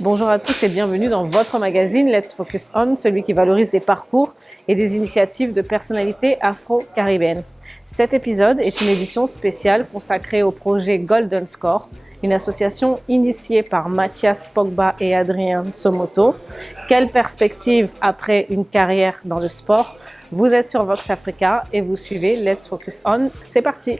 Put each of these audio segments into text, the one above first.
Bonjour à tous et bienvenue dans votre magazine Let's Focus On, celui qui valorise des parcours et des initiatives de personnalités afro-caribéennes. Cet épisode est une édition spéciale consacrée au projet Golden Score, une association initiée par Mathias Pogba et Adrien Somoto. Quelle perspective après une carrière dans le sport? Vous êtes sur Vox Africa et vous suivez Let's Focus On. C'est parti!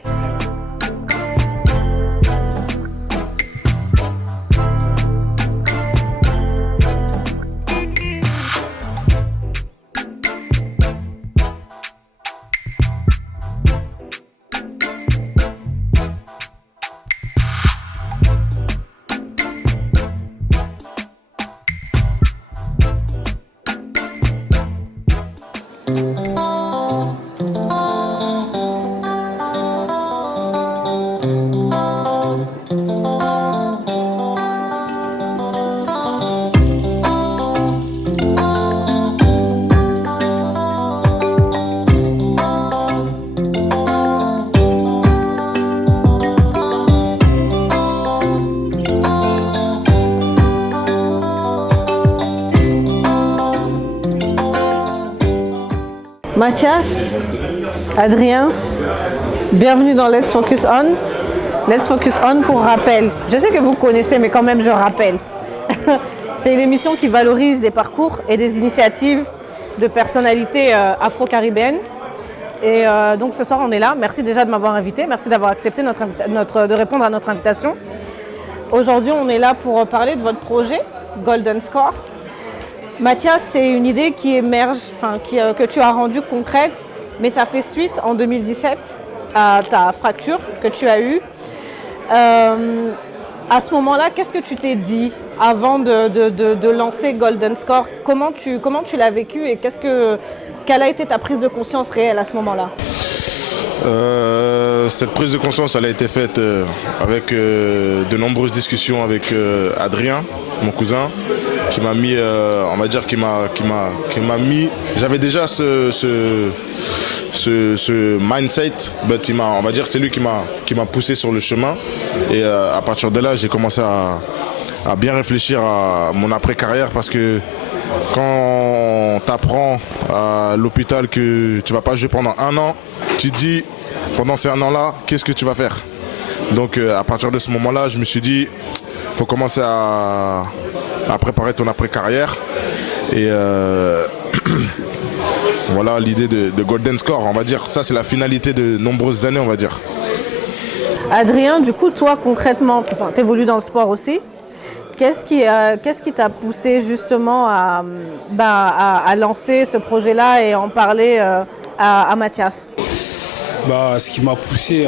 Mathias, Adrien, bienvenue dans Let's Focus On. Let's Focus On, pour rappel, je sais que vous connaissez, mais quand même je rappelle. C'est une émission qui valorise des parcours et des initiatives de personnalités afro-caribéennes. Et donc ce soir on est là. Merci déjà de m'avoir invité, merci d'avoir accepté de répondre à notre invitation. Aujourd'hui on est là pour parler de votre projet Golden Score. Mathias, c'est une idée qui émerge, que tu as rendue concrète, mais ça fait suite en 2017 à ta fracture que tu as eue. À ce moment-là, qu'est-ce que tu t'es dit avant de lancer Golden Score? Comment tu l'as vécu et quelle a été ta prise de conscience réelle à ce moment-là? Cette prise de conscience, elle a été faite avec de nombreuses discussions avec Adrien, mon cousin, qui m'a mis, on va dire, qui m'a mis. J'avais déjà ce mindset, mais on va dire, c'est lui qui m'a poussé sur le chemin. Et à partir de là, j'ai commencé à bien réfléchir à mon après-carrière, parce que quand tu apprends à l'hôpital que tu ne vas pas jouer pendant un an, tu te dis, pendant ces un an-là, qu'est-ce que tu vas faire? Donc à partir de ce moment-là, je me suis dit, il faut commencer à préparer ton après-carrière. Et voilà l'idée de Golden Score, on va dire. Ça, c'est la finalité de nombreuses années, on va dire. Adrien, du coup, toi, concrètement, tu évolues dans le sport aussi. Qu'est-ce qui t'a poussé justement à lancer ce projet-là et en parler à Mathias? Ce qui m'a poussé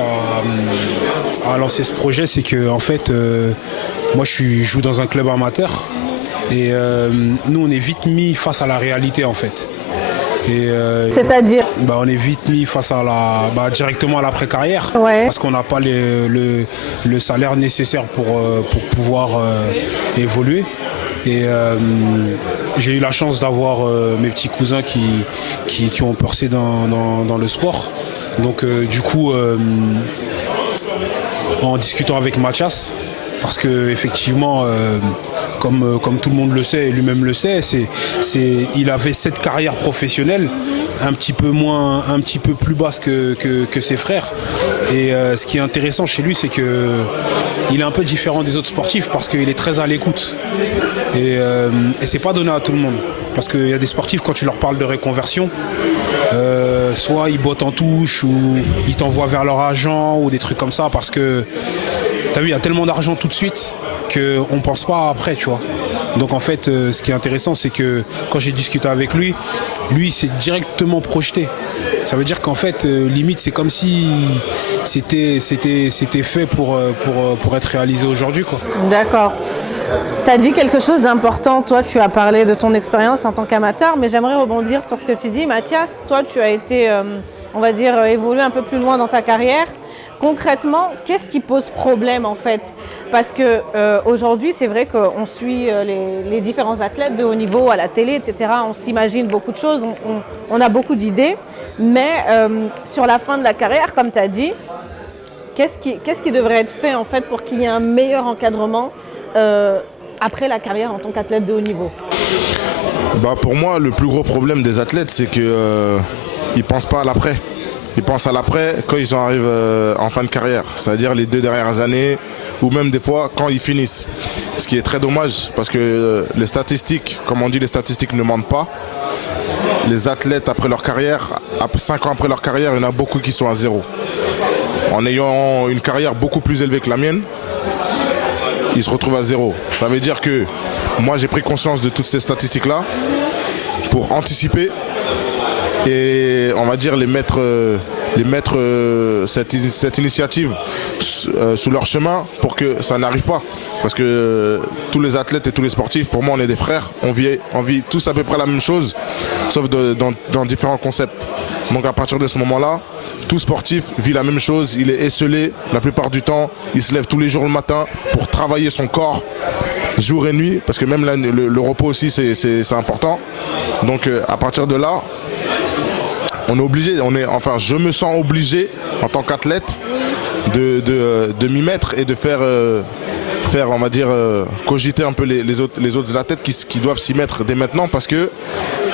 à lancer ce projet, c'est que en fait, moi je joue dans un club amateur et nous on est vite mis face à la réalité en fait. C'est-à-dire on est vite mis face à directement à l'après-carrière, ouais. Parce qu'on n'a pas le salaire nécessaire pour pouvoir évoluer. Et j'ai eu la chance d'avoir mes petits cousins qui ont percé dans le sport. Donc du coup, en discutant avec Mathias, parce que effectivement, comme tout le monde le sait et lui-même le sait, il avait cette carrière professionnelle un petit peu plus basse que ses frères. Et ce qui est intéressant chez lui, c'est que il est un peu différent des autres sportifs parce qu'il est très à l'écoute. Et c'est pas donné à tout le monde. Parce qu'il y a des sportifs, quand tu leur parles de reconversion, soit ils bottent en touche ou ils t'envoient vers leur agent ou des trucs comme ça, parce que t'as vu, il y a tellement d'argent tout de suite qu'on ne pense pas après, tu vois. Donc en fait, ce qui est intéressant, c'est que quand j'ai discuté avec lui s'est directement projeté. Ça veut dire qu'en fait, limite, c'est comme si c'était fait pour être réalisé aujourd'hui, quoi. D'accord. Tu as dit quelque chose d'important. Toi, tu as parlé de ton expérience en tant qu'amateur, mais j'aimerais rebondir sur ce que tu dis. Mathias, toi, tu as été, on va dire, évolué un peu plus loin dans ta carrière. Concrètement, qu'est-ce qui pose problème en fait? Parce que aujourd'hui, c'est vrai qu'on suit les différents athlètes de haut niveau à la télé, etc. On s'imagine beaucoup de choses, on a beaucoup d'idées, mais sur la fin de la carrière, comme tu as dit, qu'est-ce qui devrait être fait en fait pour qu'il y ait un meilleur encadrement après la carrière en tant qu'athlète de haut niveau? Bah, pour moi, le plus gros problème des athlètes, c'est qu'ils ne pensent pas à l'après. Ils pensent à l'après quand ils arrivent en fin de carrière, c'est-à-dire les 2 dernières années ou même des fois quand ils finissent. Ce qui est très dommage parce que les statistiques, comme on dit, les statistiques ne mentent pas. Les athlètes après leur carrière, 5 ans après leur carrière, il y en a beaucoup qui sont à 0. En ayant une carrière beaucoup plus élevée que la mienne, ils se retrouvent à 0. Ça veut dire que moi j'ai pris conscience de toutes ces statistiques-là pour anticiper et on va dire les mettre cette initiative sous leur chemin pour que ça n'arrive pas. Parce que tous les athlètes et tous les sportifs, pour moi, on est des frères. On vit tous à peu près la même chose, sauf dans différents concepts. Donc à partir de ce moment-là, tout sportif vit la même chose. Il est esselé la plupart du temps. Il se lève tous les jours le matin pour travailler son corps, jour et nuit. Parce que même là, le repos aussi, c'est important. Donc à partir de là, on est obligé, je me sens obligé en tant qu'athlète de m'y mettre et de faire on va dire, cogiter un peu les autres athlètes qui doivent s'y mettre dès maintenant parce que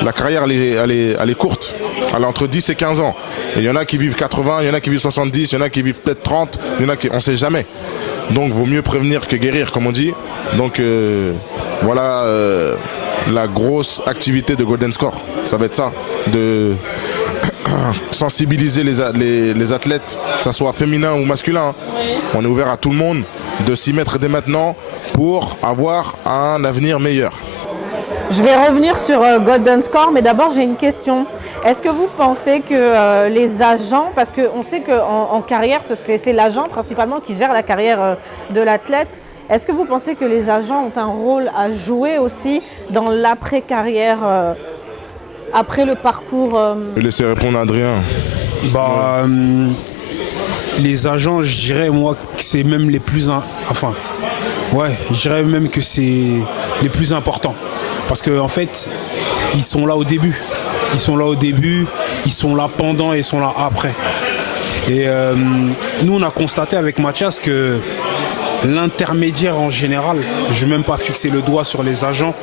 la carrière elle est courte. Elle est entre 10 et 15 ans. Et il y en a qui vivent 80, il y en a qui vivent 70, il y en a qui vivent peut-être 30, il y en a qui on ne sait jamais. Donc vaut mieux prévenir que guérir, comme on dit. Donc voilà la grosse activité de Golden Score. Ça va être ça, de sensibiliser les athlètes, que ce soit féminin ou masculin. On est ouvert à tout le monde de s'y mettre dès maintenant pour avoir un avenir meilleur. Je vais revenir sur Golden Score, mais d'abord j'ai une question. Est-ce que vous pensez que les agents, parce qu'on sait qu'en carrière, c'est l'agent principalement qui gère la carrière de l'athlète, est-ce que vous pensez que les agents ont un rôle à jouer aussi dans l'après-carrière, après le parcours Je vais laisser répondre Adrien. Les agents, je dirais moi que c'est même les plus... je dirais même que c'est les plus importants. Parce qu'en fait, ils sont là au début. Ils sont là pendant et ils sont là après. Et nous, on a constaté avec Mathias que l'intermédiaire en général, je ne vais même pas fixer le doigt sur les agents,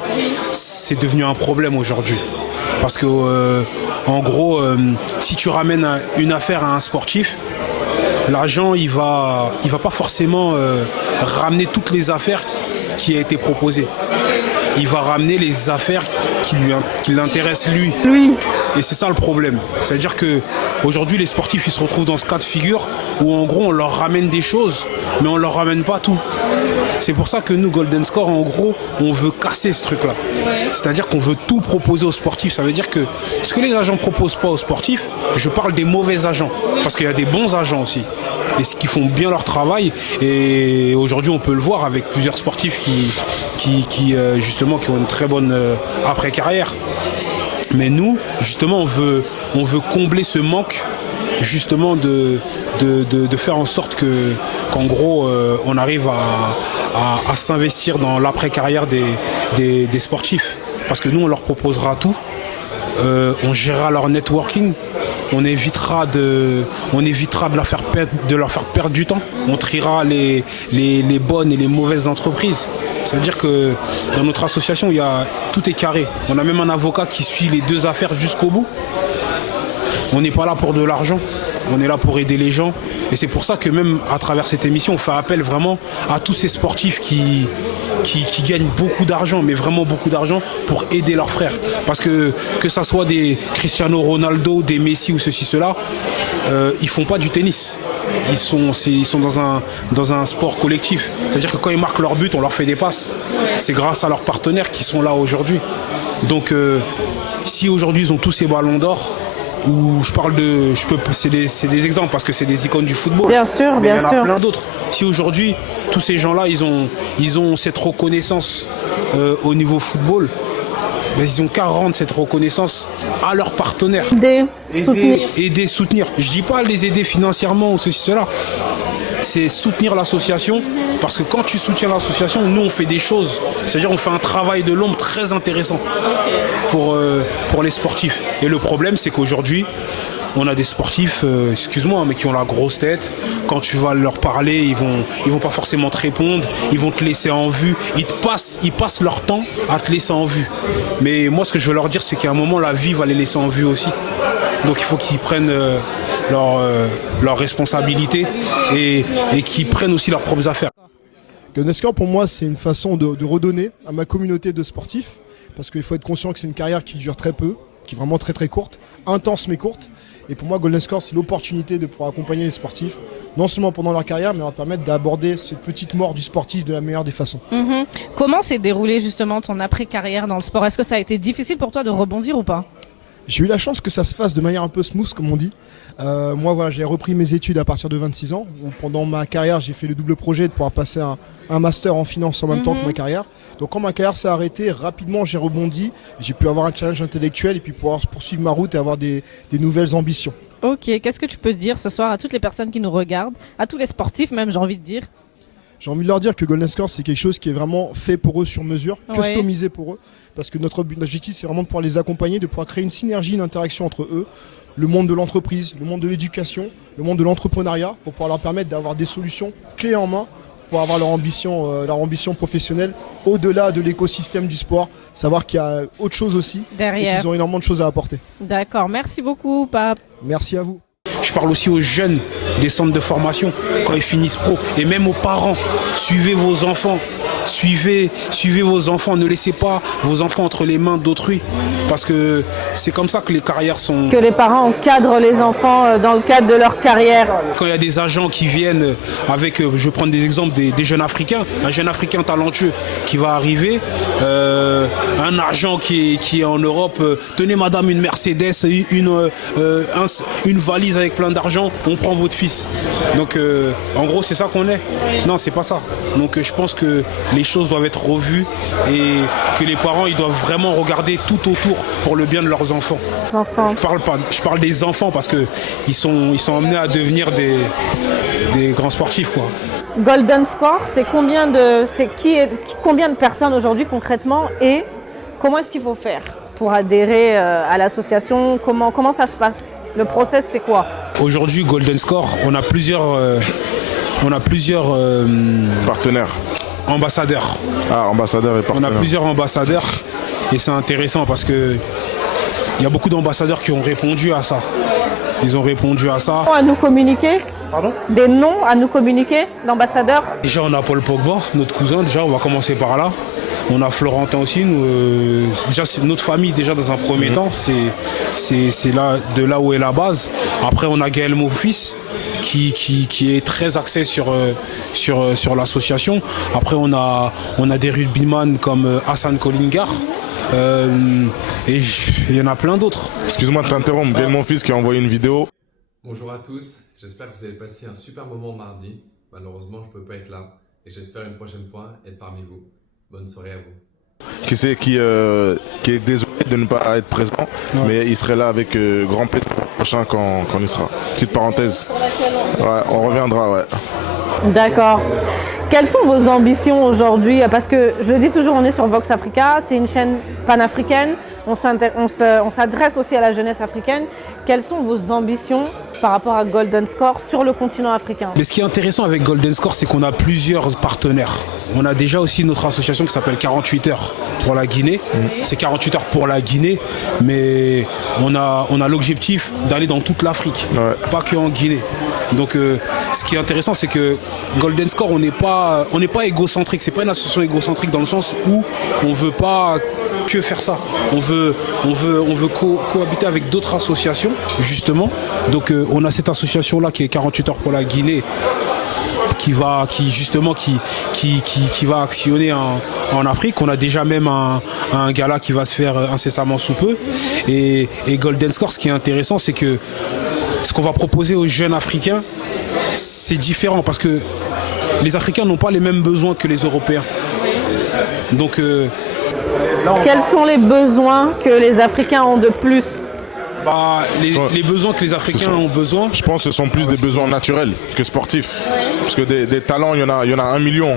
c'est devenu un problème aujourd'hui. Parce que, en gros, si tu ramènes une affaire à un sportif, l'agent, il va pas forcément ramener toutes les affaires qui ont été proposées. Il va ramener les affaires qui l'intéressent lui. Et c'est ça le problème. C'est-à-dire qu'aujourd'hui, les sportifs, ils se retrouvent dans ce cas de figure où, en gros, on leur ramène des choses, mais on leur ramène pas tout. C'est pour ça que nous, Golden Score, en gros, on veut casser ce truc-là. C'est-à-dire qu'on veut tout proposer aux sportifs. Ça veut dire que ce que les agents ne proposent pas aux sportifs, je parle des mauvais agents. Parce qu'il y a des bons agents aussi. Et qui font bien leur travail. Et aujourd'hui, on peut le voir avec plusieurs sportifs qui ont une très bonne après-carrière. Mais nous, justement, on veut combler ce manque, justement, de faire en sorte qu'en gros, on arrive à s'investir dans l'après-carrière des sportifs. Parce que nous, on leur proposera tout. On gérera leur networking. On évitera de leur faire perdre du temps. On triera les bonnes et les mauvaises entreprises. C'est-à-dire que dans notre association, tout est carré. On a même un avocat qui suit les 2 affaires jusqu'au bout. On n'est pas là pour de l'argent. On est là pour aider les gens. Et c'est pour ça que même à travers cette émission, on fait appel vraiment à tous ces sportifs qui gagnent beaucoup d'argent, mais vraiment beaucoup d'argent, pour aider leurs frères. Parce que ça soit des Cristiano Ronaldo, des Messi ou ceci, cela, ils font pas du tennis. Ils sont dans un sport collectif. C'est-à-dire que quand ils marquent leur but, on leur fait des passes. C'est grâce à leurs partenaires qui sont là aujourd'hui. Donc si aujourd'hui ils ont tous ces ballons d'or, c'est des exemples parce que c'est des icônes du football. Bien sûr, mais bien il y en sûr. a plein d'autres. Si aujourd'hui tous ces gens-là ils ont cette reconnaissance au niveau football, ils ont qu'à rendre cette reconnaissance à leurs partenaires. Aider, soutenir. Je dis pas les aider financièrement ou ceci, cela. C'est soutenir l'association, parce que quand tu soutiens l'association, nous on fait des choses. C'est-à-dire on fait un travail de l'ombre très intéressant pour les sportifs. Et le problème, c'est qu'aujourd'hui, on a des sportifs, excuse-moi, mais qui ont la grosse tête. Quand tu vas leur parler, ils vont pas forcément te répondre, ils vont te laisser en vue. Ils passent leur temps à te laisser en vue. Mais moi, ce que je veux leur dire, c'est qu'à un moment, la vie va les laisser en vue aussi. Donc il faut qu'ils prennent leurs responsabilités et qu'ils prennent aussi leurs propres affaires. Golden Score, pour moi, c'est une façon de redonner à ma communauté de sportifs, parce qu'il faut être conscient que c'est une carrière qui dure très peu, qui est vraiment très très courte, intense mais courte. Et pour moi, Golden Score, c'est l'opportunité de pouvoir accompagner les sportifs, non seulement pendant leur carrière, mais leur permettre d'aborder cette petite mort du sportif de la meilleure des façons. Comment s'est déroulé justement ton après-carrière dans le sport? Est-ce que ça a été difficile pour toi de rebondir ou pas? J'ai eu la chance que ça se fasse de manière un peu smooth, comme on dit. Moi, voilà, j'ai repris mes études à partir de 26 ans. Pendant ma carrière, j'ai fait le double projet de pouvoir passer un master en finance en même temps que ma carrière. Donc quand ma carrière s'est arrêtée, rapidement j'ai rebondi. J'ai pu avoir un challenge intellectuel et puis pouvoir poursuivre ma route et avoir des nouvelles ambitions. Ok, qu'est-ce que tu peux dire ce soir à toutes les personnes qui nous regardent, à tous les sportifs même, j'ai envie de dire? J'ai envie de leur dire que Golden Score, c'est quelque chose qui est vraiment fait pour eux sur mesure, customisé pour eux. Parce que notre objectif, c'est vraiment de pouvoir les accompagner, de pouvoir créer une synergie, une interaction entre eux, le monde de l'entreprise, le monde de l'éducation, le monde de l'entrepreneuriat, pour pouvoir leur permettre d'avoir des solutions clés en main pour avoir leur ambition professionnelle au-delà de l'écosystème du sport, savoir qu'il y a autre chose aussi derrière. Et qu'ils ont énormément de choses à apporter. D'accord, merci beaucoup, Pape. Merci à vous. Je parle aussi aux jeunes des centres de formation quand ils finissent pro et même aux parents. Suivez vos enfants. Suivez vos enfants, ne laissez pas vos enfants entre les mains d'autrui, parce que c'est comme ça que les carrières sont... Que les parents encadrent les enfants dans le cadre de leur carrière. Quand il y a des agents qui viennent avec, je vais prendre des exemples des jeunes Africains, un jeune Africain talentueux qui va arriver, un agent qui est en Europe, tenez madame une Mercedes, une valise avec plein d'argent, on prend votre fils. Donc en gros c'est ça qu'on est. Non, c'est pas ça. Donc je pense que les choses doivent être revues et que les parents ils doivent vraiment regarder tout autour pour le bien de leurs enfants. Je parle des enfants parce que ils sont amenés à devenir des grands sportifs quoi. Golden Score, c'est combien de personnes aujourd'hui concrètement et comment est-ce qu'il faut faire pour adhérer à l'association? Comment ça se passe? Le process c'est quoi? Aujourd'hui Golden Score, on a plusieurs partenaires. Ambassadeurs. Ah, ambassadeurs et partenaires. On a plusieurs ambassadeurs et c'est intéressant parce que il y a beaucoup d'ambassadeurs qui ont répondu à ça. Ils ont répondu à ça. À nous communiquer? Pardon? Des noms à nous communiquer d'ambassadeurs? Déjà on a Paul Pogba, notre cousin, déjà on va commencer par là. On a Florentin aussi, déjà c'est notre famille déjà dans un premier temps, c'est là, de là où est la base. Après on a Gaël Monfils qui est très axé sur l'association. Après on a des rugbyman comme Hassan Kolingar. Et il y en a plein d'autres. Excuse-moi de t'interrompre, Gaël Monfils qui a envoyé une vidéo. Bonjour à tous, j'espère que vous avez passé un super moment mardi. Malheureusement je ne peux pas être là et j'espère une prochaine fois être parmi vous. Bonne soirée à vous. Qui est désolé de ne pas être présent, mais il serait là avec grand plaisir prochain quand il sera. Petite parenthèse. Ouais, on reviendra, ouais. D'accord. Quelles sont vos ambitions aujourd'hui? Parce que je le dis toujours, on est sur Vox Africa, c'est une chaîne panafricaine, on s'adresse aussi à la jeunesse africaine. Quelles sont vos ambitions par rapport à Golden Score sur le continent africain? Mais ce qui est intéressant avec Golden Score, c'est qu'on a plusieurs partenaires. On a déjà aussi notre association qui s'appelle 48 heures pour la Guinée. C'est 48 heures pour la Guinée, mais on a l'objectif d'aller dans toute l'Afrique, pas que en Guinée. Donc ce qui est intéressant, c'est que Golden Score, on n'est pas égocentrique. C'est pas une association égocentrique dans le sens où on veut pas que faire ça. On veut cohabiter avec d'autres associations, justement. Donc on a cette association-là qui est 48 heures pour la Guinée, qui va actionner en Afrique. On a déjà même un gala qui va se faire incessamment sous peu. Et Golden Score, ce qui est intéressant, c'est que ce qu'on va proposer aux jeunes Africains, c'est différent parce que les Africains n'ont pas les mêmes besoins que les Européens. Donc, quels sont les besoins que les Africains ont de plus? Les besoins que les Africains ont besoin. Je pense que ce sont plus des besoins naturels que sportifs. Parce que des talents, il y en a 1 million.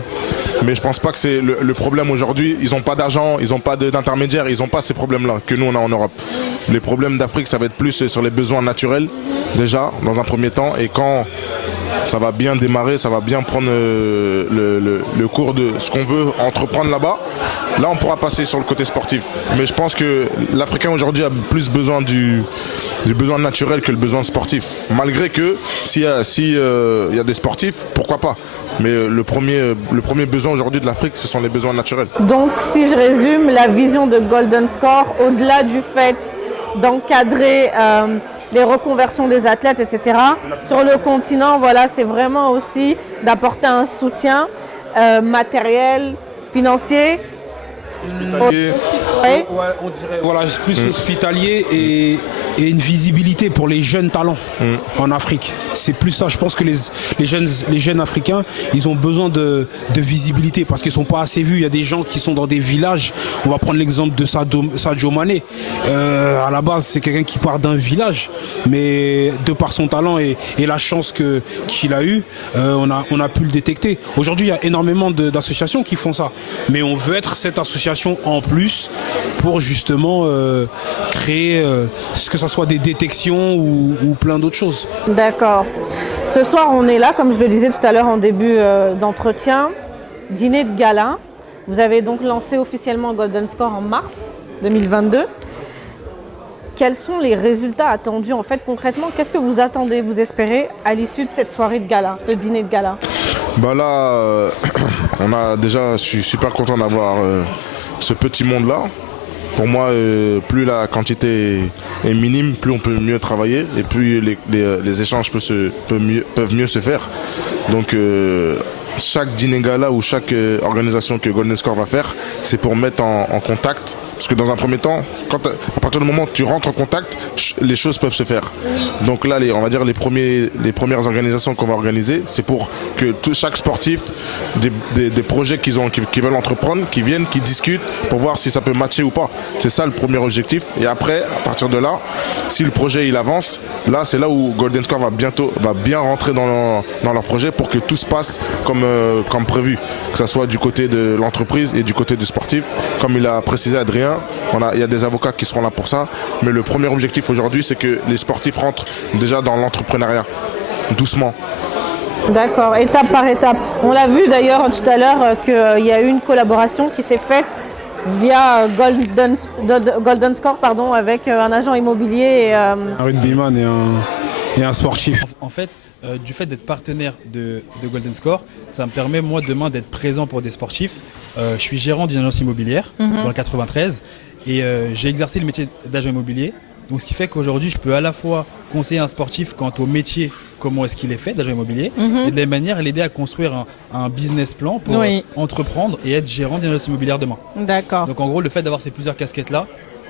Mais je pense pas que c'est le problème aujourd'hui. Ils n'ont pas d'argent, ils n'ont pas d'intermédiaires, ils n'ont pas ces problèmes-là que nous on a en Europe. Les problèmes d'Afrique, ça va être plus sur les besoins naturels, déjà, dans un premier temps. Et quand ça va bien démarrer, ça va bien prendre le cours de ce qu'on veut entreprendre là-bas, là on pourra passer sur le côté sportif. Mais je pense que l'Africain aujourd'hui a plus besoin du besoin naturel que le besoin sportif. Malgré que s'il y a des sportifs, pourquoi pas. Mais le premier besoin aujourd'hui de l'Afrique, ce sont les besoins naturels. Donc si je résume, la vision de Golden Score, au-delà du fait d'encadrer les reconversions des athlètes, etc. Sur le continent, voilà, c'est vraiment aussi d'apporter un soutien matériel, financier. Hospitalier. Ouais, on dirait voilà, plus hospitalier et une visibilité pour les jeunes talents en Afrique. C'est plus ça. Je pense que les jeunes Africains, ils ont besoin de visibilité parce qu'ils ne sont pas assez vus. Il y a des gens qui sont dans des villages. On va prendre l'exemple de Sadio Mané. À la base, c'est quelqu'un qui part d'un village, mais de par son talent et la chance qu'il a eue, on a pu le détecter. Aujourd'hui, il y a énormément d'associations qui font ça. Mais on veut être cette association en plus pour justement créer que ce soit des détections ou plein d'autres choses. D'accord. Ce soir, on est là, comme je le disais tout à l'heure en début d'entretien, dîner de gala. Vous avez donc lancé officiellement Golden Score en mars 2022. Quels sont les résultats attendus en fait concrètement? Qu'est-ce que vous attendez, vous espérez à l'issue de cette soirée de gala, ce dîner de gala? Bah là, je suis super content d'avoir ce petit monde-là. Pour moi, plus la quantité est minime, plus on peut mieux travailler et plus les échanges peuvent mieux se faire. Donc chaque dîner gala ou chaque organisation que Golden Score va faire, c'est pour mettre en contact. Parce que dans un premier temps, à partir du moment où tu rentres en contact, les choses peuvent se faire. Donc là, on va dire les premières organisations qu'on va organiser, c'est pour que chaque sportif, des projets qu'ils veulent entreprendre, qui viennent, qui discutent pour voir si ça peut matcher ou pas. C'est ça le premier objectif. Et après, à partir de là, si le projet il avance, là c'est là où Golden Score va bien rentrer dans leur projet pour que tout se passe comme prévu. Que ce soit du côté de l'entreprise et du côté du sportif. Comme il a précisé Adrien, il y a des avocats qui seront là pour ça. Mais le premier objectif aujourd'hui, c'est que les sportifs rentrent déjà dans l'entrepreneuriat, doucement. D'accord, étape par étape. On l'a vu d'ailleurs tout à l'heure qu'il y a eu une collaboration qui s'est faite via Golden Score avec un agent immobilier. Un rugbyman et un sportif. En fait, du fait d'être partenaire de Golden Score, ça me permet moi demain d'être présent pour des sportifs. Je suis gérant d'une agence immobilière dans le 93 et j'ai exercé le métier d'agent immobilier. Donc ce qui fait qu'aujourd'hui, je peux à la fois conseiller un sportif quant au métier, comment est-ce qu'il est fait d'agent immobilier, et de la même manière l'aider à construire un business plan pour entreprendre et être gérant d'une agence immobilière demain. D'accord. Donc en gros, le fait d'avoir ces plusieurs casquettes-là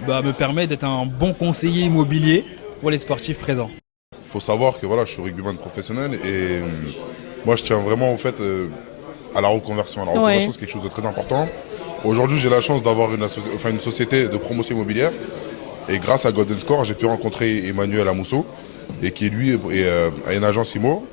me permet d'être un bon conseiller immobilier pour les sportifs présents. Il faut savoir que voilà, je suis rugbyman professionnel et moi je tiens vraiment au fait à la reconversion. La reconversion, c'est quelque chose de très important. Aujourd'hui, j'ai la chance d'avoir une société de promotion immobilière et grâce à Golden Score, j'ai pu rencontrer Emmanuel Amousso et qui lui a une agence IMO.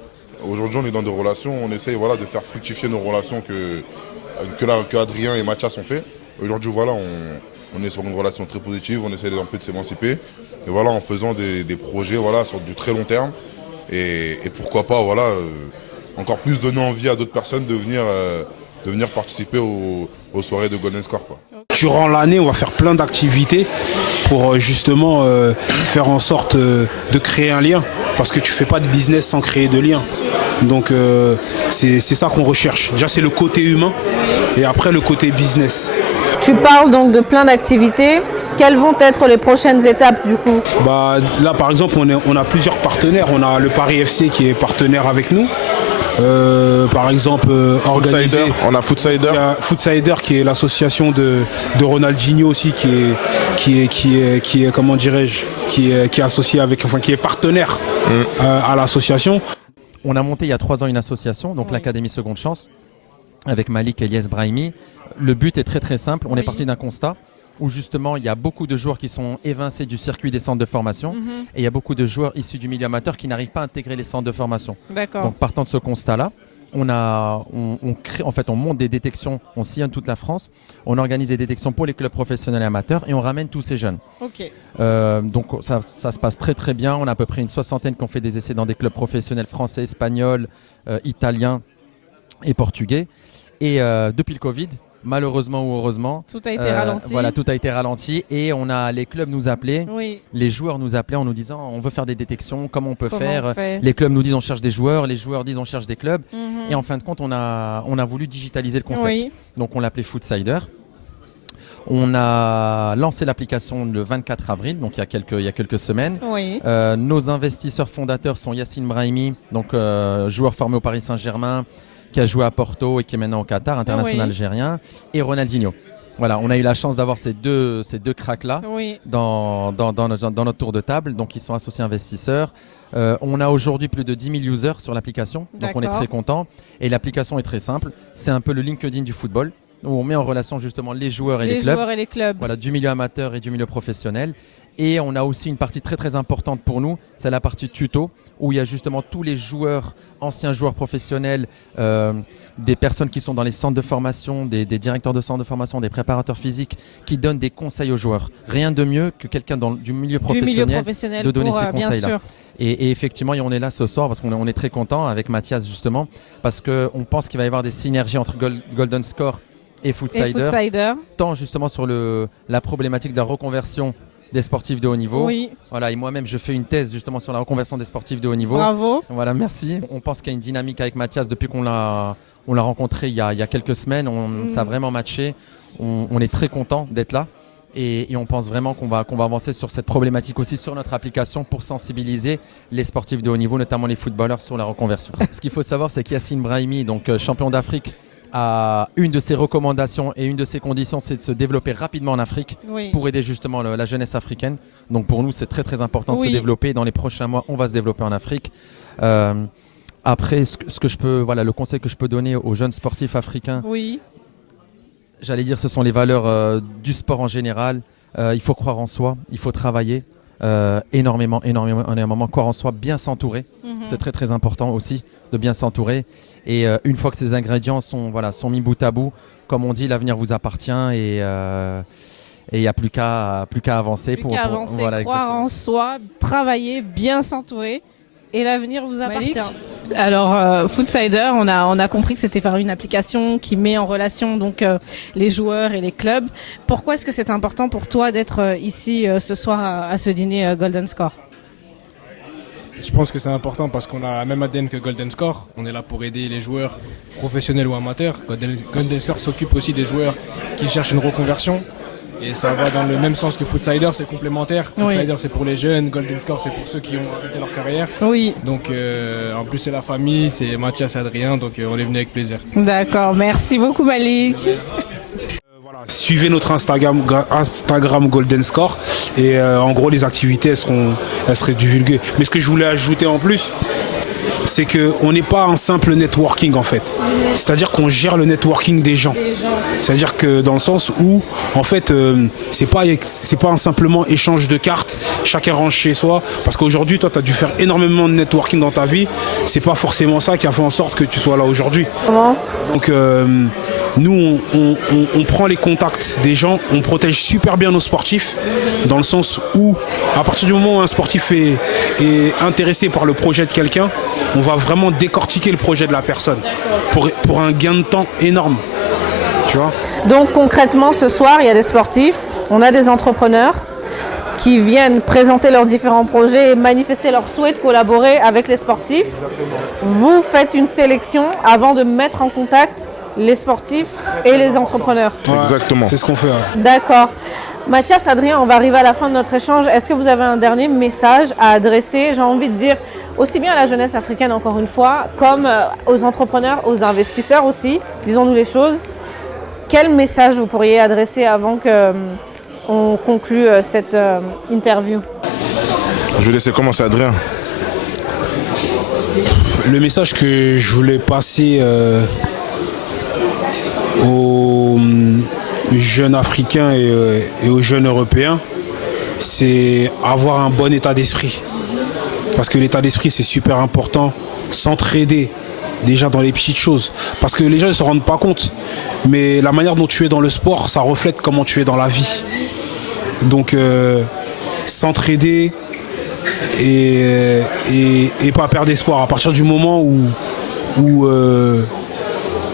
Aujourd'hui, on est dans des relations, on essaye de faire fructifier nos relations que Adrien et Mathias ont fait. Aujourd'hui, on est sur une relation très positive, on essaie un peu de s'émanciper. Et en faisant des projets sur du très long terme. Et pourquoi pas, encore plus donner envie à d'autres personnes de venir participer aux soirées de Golden Score, quoi. Durant l'année, on va faire plein d'activités pour justement faire en sorte de créer un lien. Parce que tu ne fais pas de business sans créer de lien. Donc c'est ça qu'on recherche. Déjà, c'est le côté humain et après le côté business. Tu parles donc de plein d'activités. Quelles vont être les prochaines étapes du coup? Là, par exemple, on a plusieurs partenaires. On a le Paris FC qui est partenaire avec nous. Par exemple, organisé. On a Footsider. Il y a Footsider qui est l'association de Ronaldinho aussi, qui est comment dirais-je, qui est associé avec, qui est partenaire à l'association. On a monté il y a 3 ans une association, donc l'Académie Seconde Chance, avec Malik Elias Brahimi. Le but est très très simple. On est parti d'un constat où justement il y a beaucoup de joueurs qui sont évincés du circuit des centres de formation et il y a beaucoup de joueurs issus du milieu amateur qui n'arrivent pas à intégrer les centres de formation. D'accord. Donc partant de ce constat-là, on crée, en fait, on monte des détections, on sillonne toute la France, on organise des détections pour les clubs professionnels et amateurs et on ramène tous ces jeunes. Ok. Donc ça se passe très très bien. On a à peu près une 60aine qui ont fait des essais dans des clubs professionnels français, espagnols, italiens et portugais. Et depuis le Covid, malheureusement ou heureusement, tout a été ralenti. Voilà, tout a été ralenti et les clubs nous appelaient, oui. les joueurs nous appelaient en nous disant on veut faire des détections, comment on peut faire. On fait Les clubs nous disent on cherche des joueurs, les joueurs disent on cherche des clubs. Et en fin de compte, on a voulu digitaliser le concept. Oui. Donc on l'appelait Foodsider. On a lancé l'application le 24 avril, donc il y a quelques semaines. Oui. Nos investisseurs fondateurs sont Yacine Brahimi, donc joueur formé au Paris Saint-Germain, qui a joué à Porto et qui est maintenant au Qatar, international algérien, et Ronaldinho. Voilà, on a eu la chance d'avoir ces deux cracks-là dans notre tour de table, donc ils sont associés investisseurs. On a aujourd'hui plus de 10 000 users sur l'application, donc on est très content. Et l'application est très simple, c'est un peu le LinkedIn du football, où on met en relation justement les joueurs et les clubs. Voilà, du milieu amateur et du milieu professionnel. Et on a aussi une partie très très importante pour nous, c'est la partie tuto, où il y a justement tous les joueurs, anciens joueurs professionnels, des personnes qui sont dans les centres de formation, des directeurs de centres de formation, des préparateurs physiques, qui donnent des conseils aux joueurs. Rien de mieux que quelqu'un du milieu professionnel de donner ces conseils-là. Et effectivement, on est là ce soir parce qu'on est très content avec Mathias justement, parce qu'on pense qu'il va y avoir des synergies entre Golden Score et Foodsider, tant justement sur la problématique de la reconversion des sportifs de haut niveau. Oui. Voilà, et moi-même, je fais une thèse justement sur la reconversion des sportifs de haut niveau. Bravo. Voilà, merci. On pense qu'il y a une dynamique avec Mathias depuis qu'on l'a rencontré il y a quelques semaines. Ça a vraiment matché. On est très content d'être là. Et on pense vraiment qu'on va avancer sur cette problématique aussi sur notre application pour sensibiliser les sportifs de haut niveau, notamment les footballeurs, sur la reconversion. Ce qu'il faut savoir, c'est qu'Yacine Brahimi, donc champion d'Afrique, une de ses recommandations et une de ses conditions, c'est de se développer rapidement en Afrique pour aider justement la jeunesse africaine. Donc pour nous, c'est très très important de se développer. Dans les prochains mois, on va se développer en Afrique. Après, le conseil que je peux donner aux jeunes sportifs africains, j'allais dire, ce sont les valeurs du sport en général. Il faut croire en soi, il faut travailler. Énormément, croire en soi, bien s'entourer. C'est très très important aussi de bien s'entourer. Et une fois que ces ingrédients sont mis bout à bout, comme on dit, l'avenir vous appartient et il n'y a plus qu'à avancer. Croire en soi, travailler, bien s'entourer. Et l'avenir vous appartient. Alors, Foodsider, on a compris que c'était une application qui met en relation donc les joueurs et les clubs. Pourquoi est-ce que c'est important pour toi d'être ici ce soir à ce dîner Golden Score ? Je pense que c'est important parce qu'on a la même ADN que Golden Score. On est là pour aider les joueurs professionnels ou amateurs. Golden Score s'occupe aussi des joueurs qui cherchent une reconversion. Et ça va dans le même sens que Foodsider, c'est complémentaire. Foodsider, c'est pour les jeunes. Golden Score, c'est pour ceux qui ont arrêté leur carrière. Oui. Donc, en plus, c'est la famille, c'est Mathias et Adrien. Donc, on est venu avec plaisir. D'accord. Merci beaucoup, Malik. Suivez notre Instagram Golden Score et en gros les activités elles seraient divulguées. Mais ce que je voulais ajouter en plus, c'est qu'on n'est pas un simple networking en fait. C'est-à-dire qu'on gère le networking des gens. C'est-à-dire que dans le sens où en fait c'est pas un simplement échange de cartes, chacun range chez soi. Parce qu'aujourd'hui toi tu as dû faire énormément de networking dans ta vie. C'est pas forcément ça qui a fait en sorte que tu sois là aujourd'hui. Donc nous on prend les contacts des gens, on protège super bien nos sportifs, dans le sens où à partir du moment où un sportif est intéressé par le projet de quelqu'un, on va vraiment décortiquer le projet de la personne pour un gain de temps énorme. Tu vois ? Donc concrètement ce soir il y a des sportifs, on a des entrepreneurs qui viennent présenter leurs différents projets et manifester leur souhait de collaborer avec les sportifs. Vous faites une sélection avant de mettre en contact les sportifs et les entrepreneurs. Exactement. C'est ce qu'on fait. D'accord. Mathias, Adrien, on va arriver à la fin de notre échange. Est-ce que vous avez un dernier message à adresser, j'ai envie de dire, aussi bien à la jeunesse africaine, encore une fois, comme aux entrepreneurs, aux investisseurs aussi, disons-nous les choses. Quel message vous pourriez adresser avant qu'on conclue cette interview ? Je vais laisser commencer Adrien. Le message que je voulais passer aux jeunes africains et aux jeunes européens, c'est avoir un bon état d'esprit. Parce que l'état d'esprit, c'est super important. S'entraider déjà dans les petites choses. Parce que les gens ne se rendent pas compte. Mais la manière dont tu es dans le sport, ça reflète comment tu es dans la vie. Donc s'entraider et pas perdre espoir. À partir du moment où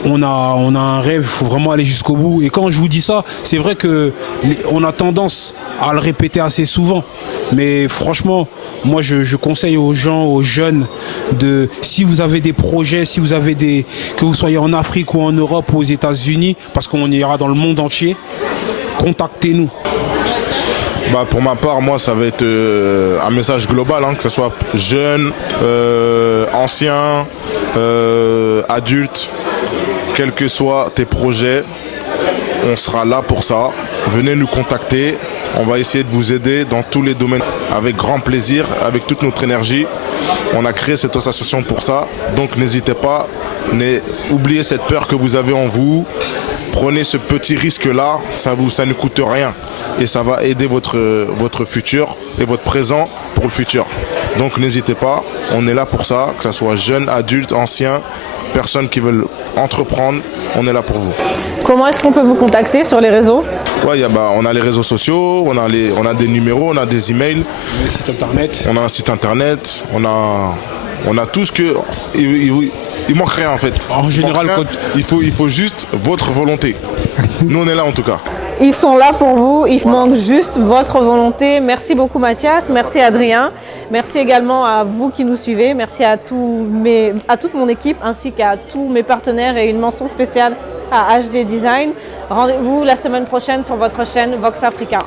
on a un rêve, il faut vraiment aller jusqu'au bout. Et quand je vous dis ça, c'est vrai qu'on a tendance à le répéter assez souvent. Mais franchement, moi je conseille aux gens, aux jeunes, si vous avez des projets, que vous soyez en Afrique ou en Europe ou aux États-Unis, parce qu'on ira dans le monde entier, contactez-nous. Pour ma part, moi, ça va être un message global, que ce soit jeunes, anciens, adultes, quels que soient tes projets, on sera là pour ça. Venez nous contacter, on va essayer de vous aider dans tous les domaines avec grand plaisir, avec toute notre énergie. On a créé cette association pour ça, donc n'hésitez pas, oubliez cette peur que vous avez en vous. Prenez ce petit risque-là, ça ne coûte rien et ça va aider votre futur et votre présent pour le futur. Donc n'hésitez pas, on est là pour ça, que ce soit jeunes, adultes, anciens, personnes qui veulent entreprendre, on est là pour vous. Comment est-ce qu'on peut vous contacter sur les réseaux? On a les réseaux sociaux, on a des numéros, on a des emails. On a un site internet. On a un site internet, on a tout ce que... Il manque rien en fait. En général, il faut juste votre volonté. Nous on est là en tout cas. Ils sont là pour vous, il manque juste votre volonté. Merci beaucoup Mathias, merci Adrien. Merci également à vous qui nous suivez. Merci à toute mon équipe ainsi qu'à tous mes partenaires et une mention spéciale à HD Design. Rendez-vous la semaine prochaine sur votre chaîne Vox Africa.